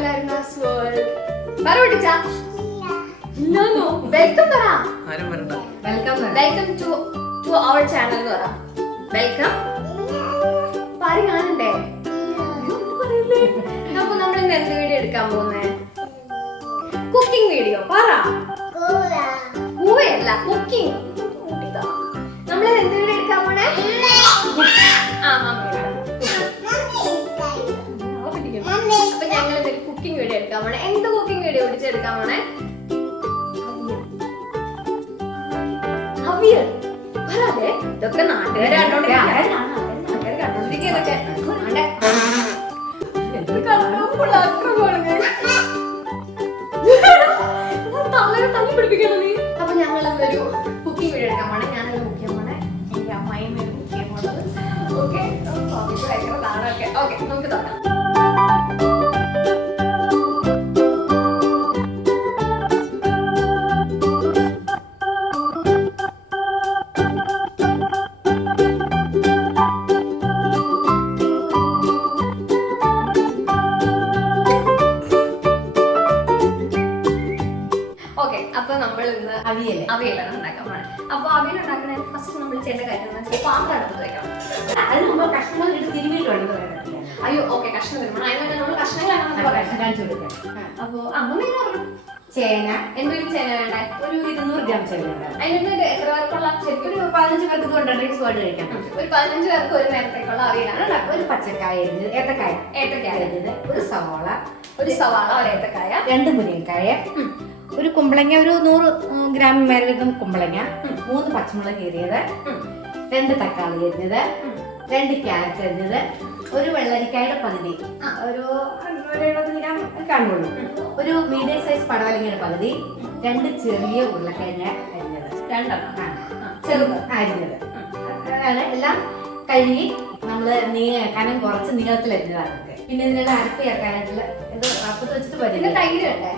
Larina's world. Paru dicha? No. Welcome Para. Welcome to our channel Para. Welcome. Pari kanande. Appo nammal innu endu video edukkan povune? Cooking video. Para. Kuva cooking. നമ്മൾ എന്ത് video എടുക്കാൻ പോണേ? അപ്പൊ ഞങ്ങൾ എന്തൊരു cooking video എടുക്കാൻ പോണേ. എന്ത് കുക്കിംഗ് വീഡിയോ എടുക്കാൻ പോണേ? അവിയൽ. പറയാതെ ഇതൊക്കെ നാട്ടുകാരെ കണ്ടോണ്ടിരിക്കുന്നതൊക്കെ തള്ളി പിടിപ്പിക്കണോ നീ? അപ്പൊ ഞങ്ങൾ ഒരു കുക്കിംഗ് വീഡിയോ എടുക്കാൻ പോണേ. ഞാനൊരു കുക്ക് ചെയ്യാൻ പോണേ. എന്റെ അമ്മായിയും ഒരു കുക്ക് ചെയ്യാൻ പോണത്. ഓക്കെ ഭയങ്കര നാളൊക്കെ. ഓക്കെ നമുക്ക് തുടങ്ങാം. അപ്പൊ നമ്മൾ ഇന്ന് അവിയലാണ് ഉണ്ടാക്കാൻ പോണേ. അപ്പൊ അവിയൽ ഉണ്ടാക്കണ ഫസ്റ്റ് നമ്മൾ ചെയ്യേണ്ട കാര്യം എന്ന് വെച്ചാൽ പാത്രം അടുത്ത് വെക്കണം. അതിന് മുമ്പ് കഷ്ണങ്ങൾ തിരുമിയിട്ട് വേണ്ടത്. അയ്യോ ഓക്കെ കഷ്ണം തിരുമണം. അതിന് നമ്മൾ കഷ്ണങ്ങളാണ് കാണിച്ചു കൊടുക്കാം. അപ്പൊ അമ്മ പറഞ്ഞു ചേന എന്തൊരു ചേന വേണ്ട? ഒരു 200 ഗ്രാം ചേന. അതിന് എത്ര പേർക്കുള്ള ശരിക്കും ഒരു 15 പേർക്ക് ഇത് കൊണ്ടുവരേണ്ട സ്വാഡ് കഴിക്കാം. ഒരു 15 പേർക്ക് ഒരു നേരത്തേക്കുള്ള അവിയലാണ് ഉണ്ടാക്കുക. ഒരു പച്ചക്കായ അരിഞ്ഞത്, ഏത്തക്കായ അരിഞ്ഞത്, ഒരു സവാള, ഒരു ഏത്തക്കായ, 2 മുരിങ്ങക്കായ, ഒരു കുമ്പളങ്ങ, ഒരു 100 ഗ്രാം മേലെ വരുന്ന കുമ്പളങ്ങ, 3 പച്ചമുളക് കീറിയത്, 2 തക്കാളി അരിഞ്ഞത്, 2 ക്യാരറ്റ് അരിഞ്ഞത്, ഒരു വെള്ളരിക്കായുടെ പകുതി, ഒരു 70 ഗ്രാം കാണുള്ളൂ, ഒരു മീഡിയം സൈസ് പടവലങ്ങയുടെ പകുതി, 2 ചെറിയ ഉരുളക്കിഴങ്ങ അരിഞ്ഞത്, 2 ചെറുത് അരിഞ്ഞത്. അതാണ് എല്ലാം കഴുകി നമ്മള് കനം കുറച്ച് നീളത്തിൽ അരിഞ്ഞതാണ്. പിന്നെ ഇതിനുള്ള അരപ്പ് ചേർക്കാനായിട്ടുള്ള ഇത് അപ്പത്ത് വെച്ചിട്ട് പറ്റില്ല. തൈര് വേണ്ടേ?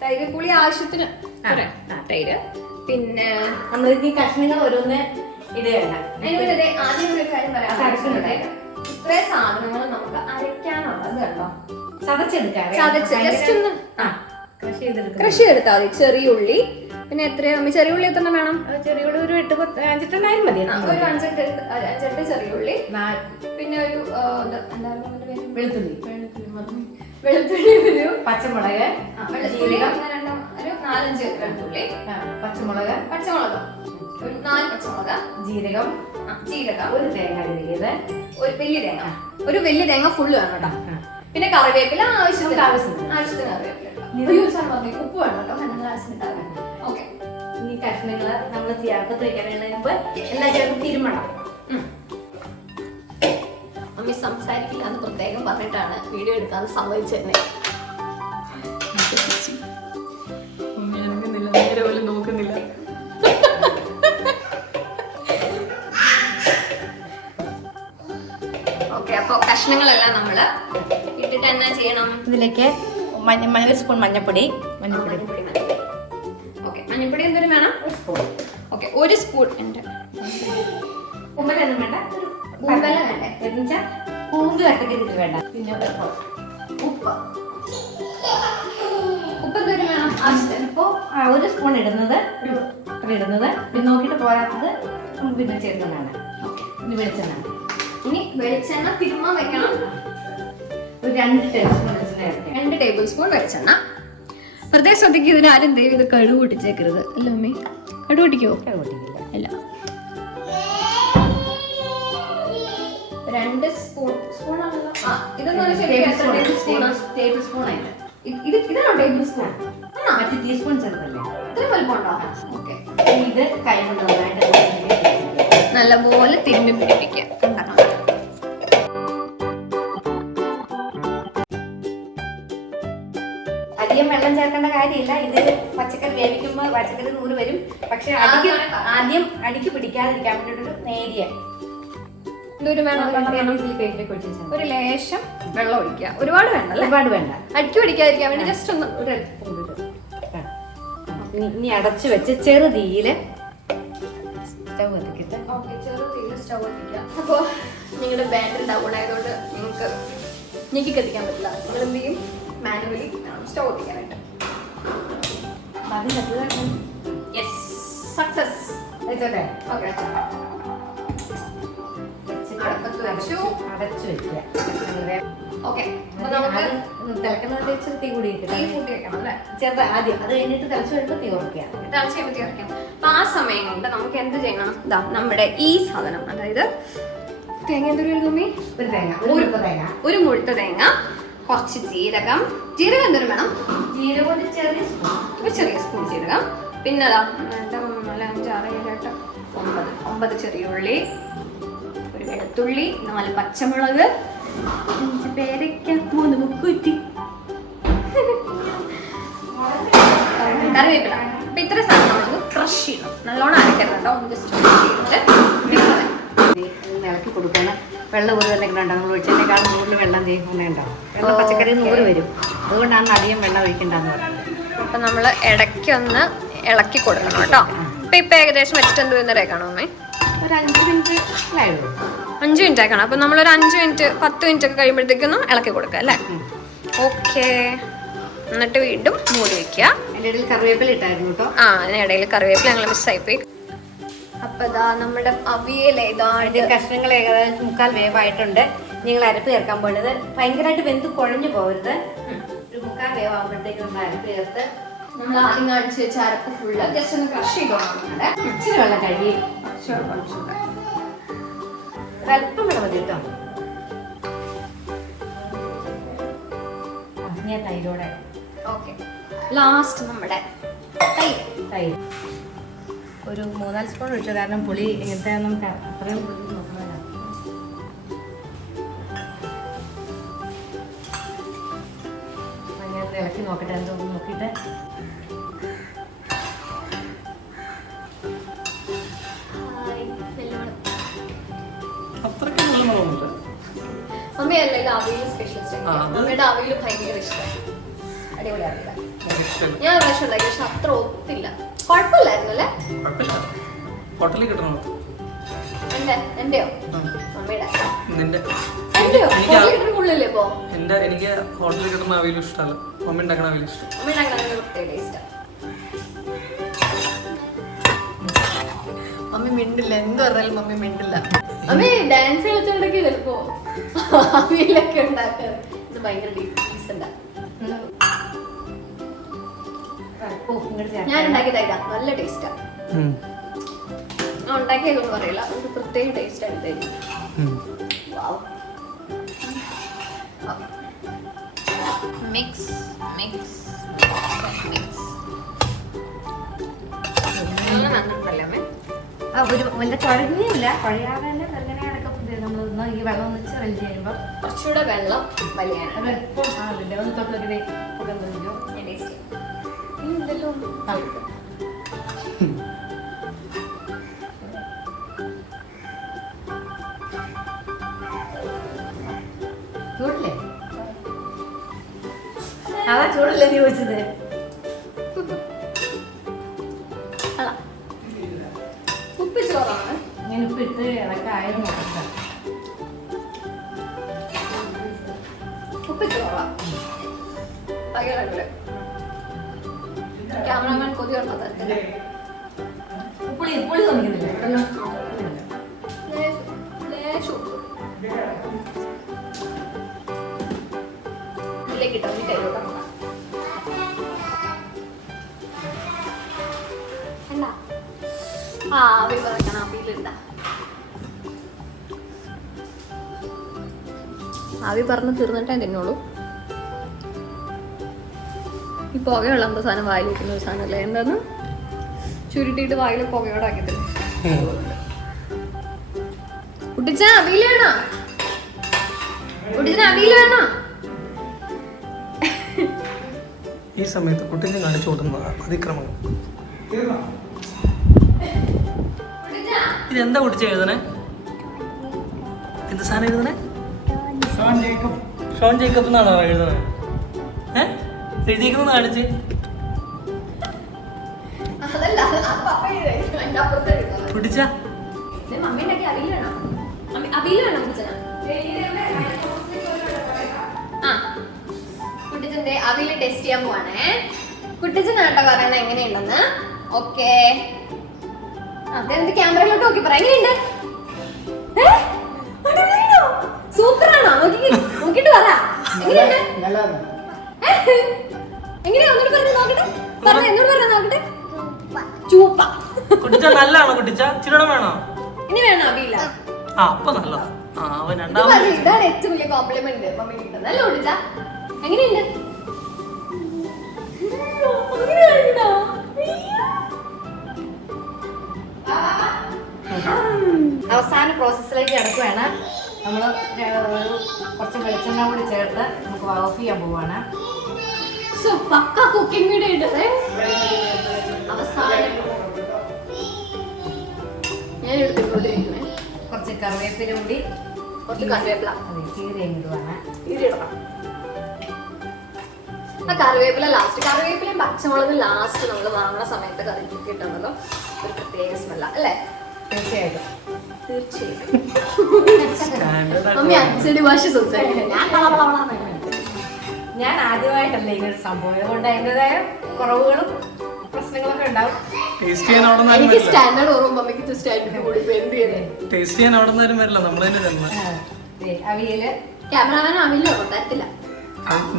തൈര് പുളി ആവശ്യത്തിന് തൈര്. പിന്നെ നമ്മൾ ഈ കഷ്ണങ്ങൾ ഓരോന്ന് ഇടുകയല്ല. ആദ്യം ഒരു കാര്യം പറയാം. ഇത്രയും സാധനങ്ങൾ നമുക്ക് അരയ്ക്കാനുള്ളത് കേട്ടോ. ചതച്ചെടുക്കാം. ജസ്റ്റ് ഒന്ന് കൃഷി എടുത്താൽ മതി. ചെറിയ ഉള്ളി. പിന്നെ എത്രയാ ചെറിയ ഉള്ളി എത്ര വേണം? ചെറിയ ഉള്ളി ഒരു 8-10 മതി. ഒരു 5-8 ചെറിയ ഉള്ളി. പിന്നെ ഒരു വെളുത്തുള്ളി, ഒരു പച്ചമുളക്, ജീരകം, ഒരു 4-5 വെളുത്തുള്ളി, പച്ചമുളക്, ഒരു 4 പച്ചമുളക്, ജീരകം, ഒരു തേങ്ങ തിരികിയത്, ഒരു വലിയ തേങ്ങ ഫുള്ള് വേണം കേട്ടോ. പിന്നെ കറിവേപ്പില ആവശ്യത്തിന് കറിവേപ്പില. ഉപ്പ് വേണം കേട്ടോ. ഓക്കെ ഈ കഷ്ണങ്ങള് നമ്മൾ അകത്ത് വെക്കാനുള്ളതിന് മുമ്പ് എല്ലാം ചേർത്ത് തിരുമണം. അമ്മി സംസാരിക്കില്ല എന്ന് പ്രത്യേകം പറഞ്ഞിട്ടാണ് വീഡിയോ എടുക്കാന്ന് സമ്മതിച്ചെന്നെ. നേരെ പോലും നോക്കുന്നില്ല. ഓക്കെ അപ്പൊ കഷ്ണങ്ങളെല്ലാം നമ്മള് ഇട്ടിട്ട് എന്നാ ചെയ്യണം? ഇതിലേക്ക് 1 സ്പൂൺ മഞ്ഞപ്പൊടി. ഓക്കെ മഞ്ഞപ്പൊടി എന്തൊരു വേണം? 1 സ്പൂൺ. Okay 1 spoon. എന്റെ ഉമ്മലൊന്നും വേണ്ട. ഉമ്പെല്ലാം വേണ്ടേ? എന്നുവെച്ചാൽ കൂമ്പ് കട്ടക്കിട്ട് വേണ്ട. പിന്നെ ഉപ്പ് എന്തൊരു വേണം? ആവശ്യത്തിന്. ഇപ്പോൾ 1 സ്പൂൺ ഇടുന്നത്, പിന്നെ നോക്കിയിട്ട് പോരാത്തത് പിന്നെ ചേർക്കുന്നതാണ്. ഇനി വെളിച്ചെണ്ണ. ഇനി വെളിച്ചെണ്ണ തിരുമ്മാൻ വെക്കണം. ഒരു 2 ടേബിൾ സ്പൂൺ വെളിച്ചെണ്ണ ചേർക്കാം. 2 ടേബിൾ സ്പൂൺ വെളിച്ചെണ്ണ. പ്രത്യേകം ശ്രദ്ധിക്കുക, ഇതിന് ആരും ഇത് കടുക് പൊട്ടിച്ചേക്കരുത്. അല്ല അമ്മേ, കടുക് പൊട്ടിക്കോ? അല്ല. 2 സ്പൂൺ. ഇതെന്നാണ് ടേബിൾ സ്പൂൺ ആയിട്ട്. ഇതാണോ ടേബിൾ സ്പൂൺ? മറ്റേ ടീസ്പൂൺ ചെറുതല്ലേ? ഇത്രയും വലുപ്പമുണ്ടോ? ഓക്കെ. ഇത് കൈ കൊണ്ട് നന്നായിട്ട് നല്ലപോലെ തിരുമ്മി പിടിപ്പിക്കുക. അധികം വെള്ളം ചേർക്കേണ്ട കാര്യമില്ല. ഇത് പച്ചക്കറി വേവിക്കുമ്പോൾ പച്ചക്കറി 100 വരും. പക്ഷെ ആദ്യം അടിക്ക് പിടിക്കാതിരിക്കാൻ വേണ്ടിയിട്ടൊരു നേരിയ ഒരു ലേശം വെള്ളം ഒഴിക്കുക. ഒരുപാട് വേണ്ട. അടിക്ക് പിടിക്കാതിരിക്കാൻ വേണ്ടി ജസ്റ്റ് ഒന്ന്. ഇനി അടച്ചു വെച്ച് ചെറു തീയില് സ്റ്റൗ കത്തിക്കിട്ട്. സ്റ്റൗ കത്തിക്കുക. അപ്പോൾ നിങ്ങളുടെ ബാറ്ററി ഡൗൺ ആയതുകൊണ്ട് നിങ്ങൾക്ക് ഞെക്കി കത്തിക്കാൻ പറ്റില്ല. നമ്മൾ എന്ത് ചെയ്യും, മാനുവലി സ്റ്റോർ ചെയ്യാനായിട്ട്. Yes, success. വെച്ചോട്ടെ. ഓക്കെ, അടുപ്പത്ത് വെച്ചു, അടച്ചു വെക്കുക. ഓക്കെ. അപ്പൊ നമുക്ക് തിളക്കുന്നത് ഇച്ചിരി തീ കൂടി തീ കൂട്ടി വെക്കണം അല്ലേ? ചെറുത് ആദ്യം, അത് കഴിഞ്ഞിട്ട് തിളച്ചു വരുമ്പോൾ തീ ഉറക്കുക. തിളച്ച് കഴിയുമ്പോൾ തീ ഉറക്കാം. അപ്പൊ ആ സമയം കൊണ്ട് നമുക്ക് എന്ത് ചെയ്യണം? ഇതാ നമ്മുടെ ഈ സാധനം, അതായത് തേങ്ങ എന്തൊരു മമ്മി, ഒരു തേങ്ങ, ഒരു മുഴുത്ത തേങ്ങ, കുറച്ച് ജീരകം എന്തൊരു വേണം, ജീരകം ഒരു ചെറിയ സ്പൂൺ, ഒരു ചെറിയ സ്പൂൺ ജീരകം, പിന്നെ അതാ 4, 5, 6, 7, 8, 9 ചെറിയ ഉള്ളി, ഒരു വെളുത്തുള്ളി, 4 പച്ചമുളക്, 5 പേരയ്ക്ക, 3 മുക്കുറ്റി, കറിവേപ്പില. അപ്പൊ ഇത്ര സാധനം നമുക്ക് ക്രഷ് ചെയ്യണം. നല്ലോണം അരക്കരുത് കേട്ടോ, ജസ്റ്റ് ഇളക്കി കൊടുക്കണം. വെള്ളം ഊറി വന്നിട്ടുണ്ടോ? നമ്മൾ ഒഴിച്ചതിനേക്കാളും കൂടുതൽ വെള്ളം ചെയ്യുന്നുണ്ടാവും. വെള്ളം പച്ചക്കറി നൂറ് വരും, അതുകൊണ്ടാണ് അധികം വെള്ളം ഒഴിക്കേണ്ടതെന്ന് പറയുന്നത്. അപ്പൊ നമ്മൾ ഇടയ്ക്കൊന്ന് ഇളക്കി കൊടുക്കണം കേട്ടോ. ഇപ്പൊ ഏകദേശം വെച്ചിട്ട് എന്ത് വരുന്നേക്കാണോ അമ്മേ? ഒരു 5 മിനിറ്റ് ആയുള്ളൂ. 5 മിനിറ്റ് ആക്കണം. അപ്പൊ നമ്മളൊരു 5 മിനിറ്റ് 10 മിനിറ്റ് ഒക്കെ കഴിയുമ്പോഴത്തേക്കൊന്നും ഇളക്കി കൊടുക്കുക അല്ലേ? ഓക്കെ. എന്നിട്ട് വീണ്ടും മൂടി വെക്കുക. അതിൻ്റെ ഇടയിൽ കറിവേപ്പില ഇട്ടായിരുന്നു കേട്ടോ. അതിനിടയിൽ കറിവേപ്പില ഞങ്ങൾ മിസ്സായിപ്പോയി. അപ്പൊ ഇതാ നമ്മുടെ അവിയൽ കഷ്ണങ്ങൾ ഏകദേശം 3/4 വേവായിട്ടുണ്ട്. നിങ്ങൾ അരപ്പ് ചേർക്കാൻ പോണത് ഭയങ്കരമായിട്ട് വെന്ത് കുഴഞ്ഞു പോകരുത്. ഒരു 3/4 വേവാകുമ്പോഴത്തേക്ക് നമ്മൾ അരപ്പ് ചേർത്ത് നമ്മൾ ആദ്യം കാണിച്ച് വെച്ച അരപ്പ് ഫുള്ള് ജസ്റ്റ് ഒന്ന് ക്രഷ് ചെയ്തോളാം. ഇച്ചിരി വെള്ളം കഴുകി ഒരല്പം വെള്ളം മതി കേട്ടോ. ഞാൻ തൈരോടെ ഓക്കെ. ലാസ്റ്റ് നമ്മുടെ തൈര് ഒരു 3-4 സ്പൂൺ ഒഴിച്ചു. കാരണം പുളി എങ്ങനത്തെ നമുക്ക് അത്രയും പുളി നോക്കണമല്ലോ. അങ്ങനെ ഇളക്കി നോക്കട്ടെ, എന്തോന്ന് നോക്കിയിട്ട്. മമ്മിയല്ലേ അവിയൽ സ്പെഷ്യലിസ്റ്റ്. മമ്മിയുടെ അവിയൽ ഭയങ്കര ഇഷ്ടം. അടിപൊളി അവിയല. ഞാൻ ഒരു പ്രാവശ്യം ഉണ്ടാക്കി, പക്ഷെ അത്ര ഒത്തില്ല. കുഴപ്പമില്ലായിരുന്നു അല്ലേ? ഹോട്ടലിൽ കിട്ടണം. എന്റെയോ മമ്മിയുടെ എന്റെയോ ഉള്ളില്ലേ ഇപ്പൊ? എനിക്ക് ഹോട്ടലിൽ കിട്ടുന്ന അവിയലും ഇഷ്ടമല്ല, മമ്മി ഉണ്ടാക്കണ അവിയലും ഇഷ്ടം. മമ്മി ഉണ്ടാക്കണ പ്രത്യേക ടേസ്റ്റാ. മമ്മി മിണ്ടില്ല, എന്ത് പറഞ്ഞാലും മമ്മി മിണ്ടില്ല. മമ്മി ഡാൻസ് കളിച്ചോണ്ടൊക്കെ ചിലപ്പോ അവിയലൊക്കെ ഉണ്ടാക്കാറ്. ഇത് ഭയങ്കര ഡീസന്റാ. ഞാൻ ഉണ്ടാക്കിയതായിട്ടാ, നല്ല ടേസ്റ്റാ. ഞാൻ ഉണ്ടാക്കിയതൊന്നും പറയില്ല, ഒരു പ്രത്യേക ടേസ്റ്റ് ആയിട്ടായിരിക്കും. Mix mix mix. നന്നിട്ടല്ലേ അമ്മേ? ഒരു വലിയ കുഴഞ്ഞില്ല, കുഴയാതെ തന്നെ വെറുതെയൊക്കെ നമ്മളൊന്ന് ഈ വെള്ളം ഒന്നിച്ച് വലിച്ച് കഴിയുമ്പോൾ കുറച്ചുകൂടെ വെള്ളം വലിയാനാണ്. അതിൻ്റെ ഒന്ന് തൊട്ടൊക്കെ ചൂടില്ലേ? അതാ ചൂടില്ലേ നീ ചോദിച്ചത്? ഉപ്പ് ചോറാണ്. ഞാൻ ഉപ്പിട്ട് ഇളക്കായത് നോക്കാം. ഉപ്പ് ചോറാ. ക്യാമറമാൻ കൊതിയുള്ളത് പുളി പുളി തോന്നിക്കുന്നില്ല. ഇതിലേക്ക് ആവി പറക്കണം. അവിയിലുണ്ടാ ആവി പറന്ന് തീർന്നിട്ടേ തിന്നോളൂ. ഈ പുകയുള്ള എന്താ സാധനം വായിൽ വെക്കുന്ന ഒരു സാധനമല്ലേ? എന്താന്ന് ചുരുട്ടിയിട്ട് വായിൽ പുകയോടാക്കിട്ടില്ല. കുട്ടിച്ച അവിയൽ വേണോ? കുട്ടിച്ചിന് അവിയൽ വേണോ? ഈ സമയത്ത് കുട്ടിനെ കാണിച്ചു കൊടുക്കുന്ന അതിക്രമങ്ങൾ. ഇതെന്താ കുട്ടിച്ച എഴുതണേ? എന്ത് സാധനം എഴുതണേ? ഷോൺ ജേക്കബ് എന്നാണോ എഴുതണേ? എഴുതിയിരിക്കുന്നത് കാണിച്ച്. കുട്ടിച്ച മമ്മി ഉണ്ടാക്കി അവിയൽ വേണോ? അവിയൽ വേണം കുട്ടിച്ച. അവില് ടെസ്റ്റ് ചെയ്യാൻ പോവാണേ. കുട്ടിച്ചനാട്ടോ പറയണ എങ്ങനെയുണ്ടെന്ന്. ഓക്കെ, അതെന്ത് ക്യാമറയിലോട്ട് നോക്കി പറ, എങ്ങനെയുണ്ട്? സൂപ്പറാണോ? നോക്കിട്ട് പറ എങ്ങനെയുണ്ട്. എങ്ങനെയാ ഒന്നുകൂടി പറഞ്ഞു നോക്കട്ടെ, പറഞ്ഞു എന്നോട് പറഞ്ഞു നോക്കട്ടെ. ചൂപ്പ. കുട്ടിച്ച നല്ലതാണോ കുട്ടിച്ച? ഇച്ചിരി വേണോ? ഇനി വേണോ അവിയില്ല? ആ അപ്പൊ നല്ലതാ. ആ അവൻ രണ്ടാമത് ഇതാണ് ഏറ്റവും വലിയ കോംപ്ലിമെന്റ് മമ്മി കിട്ടുന്നത് അല്ലേ കുട്ടിച്ച? എങ്ങനെയുണ്ട്? അവസാന പ്രോസസ്സിലേക്ക് കിടക്കുകയാണ്. നമ്മൾ കുറച്ച് വെളിച്ചെണ്ണ കൂടി ചേർത്ത് നമുക്ക് ഓഫ് ചെയ്യാൻ പോവാണ്. പക്ക കുക്കിംഗ് വീഡിയോ ഇട്ടത് അവസാനം ഞാൻ എടുത്തിട്ടുകൊണ്ടിരിക്കുന്നത്. കുറച്ച് കറിവേപ്പില കൂടി, കുറച്ച് കറിവേപ്പില കീറി ഇടുവാണ്. ഇടണം. ആ കറിവേപ്പില ലാസ്റ്റ്, കറിവേപ്പിലയും പച്ചമുളകും ലാസ്റ്റ് നമ്മൾ വാങ്ങുന്ന സമയത്ത് കറിക്ക് കിട്ടുന്നതും ഒരു പ്രത്യേക സ്മെല്ല അല്ലേ? തീർച്ചയായിട്ടും. മമ്മി അച്ചടി ഭാഷ സംസാരിക്കുന്നത് ഞാൻ ആദ്യമായിട്ടല്ലേ ഇങ്ങനൊരു സംഭവം, അതുകൊണ്ട് അതിൻ്റെതായ കുറവുകളും പ്രശ്നങ്ങളൊക്കെ ഉണ്ടാവും. എനിക്ക് സ്റ്റാൻഡേർഡ് ഓർമ്മ മമ്മിക്ക് സ്റ്റാൻഡേർഡ് കൂടി എന്ത് ചെയ്തേ ടേസ്റ്റ് ചെയ്യാൻ അവിടെ നിന്നാലും വരില്ല, നമ്മൾ തന്നെ തരണം. അവിയല് ക്യാമറമാൻ ആവില്ല തരത്തില്ല.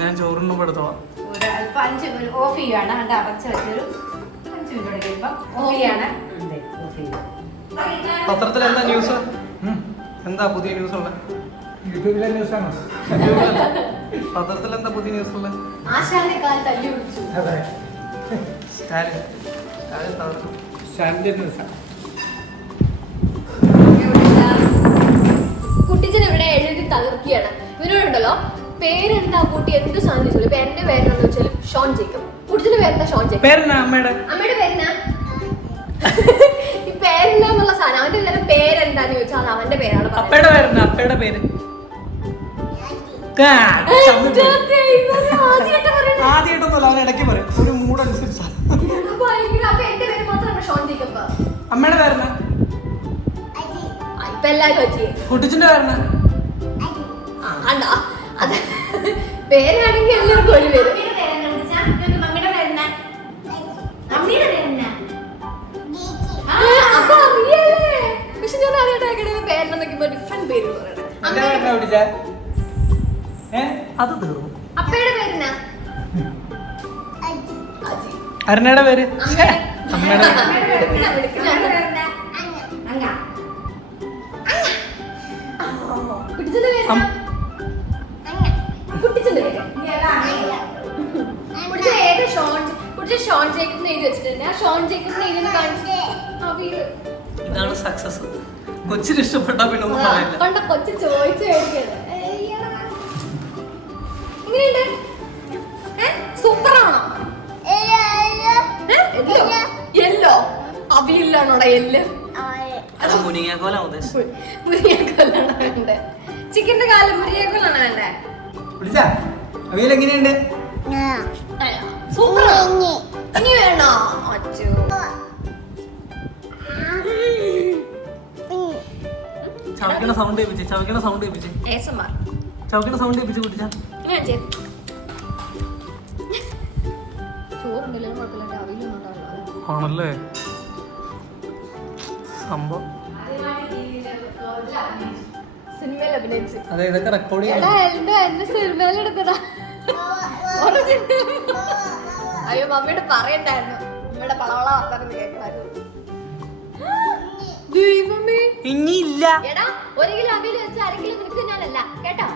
ഞാൻ ചോറിനും എടുത്തോളാം. ഒരു അല്പം 5 മിനിറ്റ് ഓഫ് ചെയ്യുവാണ്. കണ്ട് അടച്ച് വെച്ചൊരു 5 മിനിറ്റ് കഴിയുമ്പോൾ ഓഫ് ചെയ്യാണ്. ഓഫ് ചെയ്യും. പത്രത്തിൽ എന്താ ന്യൂസ്? എന്താ പുതിയ ന്യൂസ് ഉള്ളത്? യൂട്യൂബിലെ ന്യൂസാണോ? പത്രത്തിൽ എന്താ പുതിയ ന്യൂസ് ഉള്ളത്? ആശാന്റെ കാൽ തല്ലി പിടിച്ചു. അതെ, സ്റ്റാലിൻ തകർന്നു. സ്റ്റാൻഡിലെ ന്യൂസാണ്. കുട്ടിച്ചൻ ഇവിടെ എഴുതി തകർക്കുകയാണ്. ഇവരോടുണ്ടല്ലോ പേരെന്താ കൂട്ടി എന്ത് സാധനം ചോദിച്ചു. ഇപ്പൊ എന്റെ പേരെന്താ വെച്ചാൽ ഷോൺ ജേക്കബ്. കുട്ടിച്ചന്റെ പേരെന്താ ഷോൺ ജേക്കബ്. പേരെന്നാ അമ്മയുടെ? അമ്മയുടെ പേരെന്നാ? ഈ പേരെന്താന്നുള്ള സാധനം അവന്റെ പേരെന്താന്ന് ചോദിച്ചാൽ അവന്റെ പേരാണ്. അപ്പയുടെ പേരെന്നാ? അപ്പയുടെ പേര് ആദ്യമായിട്ടൊന്നുമല്ല, അവൻ ഇടയ്ക്ക് പറയും, ഒരു മൂഡ് അനുസരിച്ചാ. എന്റെ പേര് മാത്രമാണ് ഷോൺ ജേക്കബ്. അമ്മയുടെ പേരെന്നാ? ഇപ്പൊ എല്ലാരും പറ്റിയേ. കുട്ടിച്ചിന്റെ പേരെന്നാ? കണ്ടാ അത് പേരാണെങ്കിൽ എല്ലാവർക്കും ഒരു പേര്. അപ്പൊ അറിയാലേ. പക്ഷെ ഞാൻ അറിയാട്ടെ പേരെന്നൊക്കെ ഡിഫറെന്റ് പേര് പറയണേ. അത് തീർന്നു. അപ്പയുടെ പേരെന്നാ? അരുണയുടെ പേര്? അമ്മയുടെ കുട്ടിച്ചന്റെ പേരെന്നാ? കുട്ടിച്ചന്റെ പേര് കുട്ടിച്ചൻ ഏത് ഷോൺ ജേക്കബ് എഴുതി വെച്ചിട്ടുണ്ട്. ആ ഷോൺ ജേക്കബ് എഴുതി കാണിച്ചിട്ട് ഇതാണ് സക്സസ്. കൊച്ചിന് ഇഷ്ടപ്പെട്ടാ പിന്നെ ഒന്നും പറയില്ല. കണ്ട കൊച്ചു ചോദിച്ചു മേടിക്കത്. എങ്ങനെയുണ്ട്? സൂപ്പറാണോ? യെല്ലോ അവിയില്ലാണോടെ എല്ല്? അത് മുനിങ്ങാക്കോലാ ഉദ്ദേശിച്ചത്. മുരിങ്ങാക്കോലാണ് വേണ്ടേ? ചിക്കന്റെ കാലം മുരിങ്ങാക്കോലാണ് വേണ്ടേ? അവിയൽ എങ്ങനെയുണ്ട്? സൂപ്പറാണോ? ഇനി വേണോ? അച്ചോ ചവയ്ക്കണ സൗണ്ട് കേൾപ്പിച്ച്, ചവയ്ക്കണ സൗണ്ട് കേൾപ്പിച്ച്, ASMR. ചവയ്ക്കണ സൗണ്ട് കേൾപ്പിച്ച് കുട്ടിച്ചാ. ഇങ്ങനെ ചെയ്ത് ചോറുണ്ടല്ലോ കുഴപ്പമില്ല, അവിയിലൊന്നും ഉണ്ടാവില്ല. ആണല്ലേ സംഭവം. സിനിമയിൽ അഭിനയിച്ചു. അതെ, ഇതൊക്കെ റെക്കോർഡ് എടാ ചെയ്യാം. എന്റെ സിനിമയിൽ എടുത്തടാ. അയ്യോ മമ്മിയോട് പറയണ്ടായിരുന്നു, നമ്മുടെ പളവള വർത്താനം കേൾക്കണമായിരുന്നു. ഇനിയില്ല. എടാ 1 കിലോ അവിയൽ വെച്ച് 1/2 കിലോ നിനക്ക് ഞാനല്ല കേട്ടോ.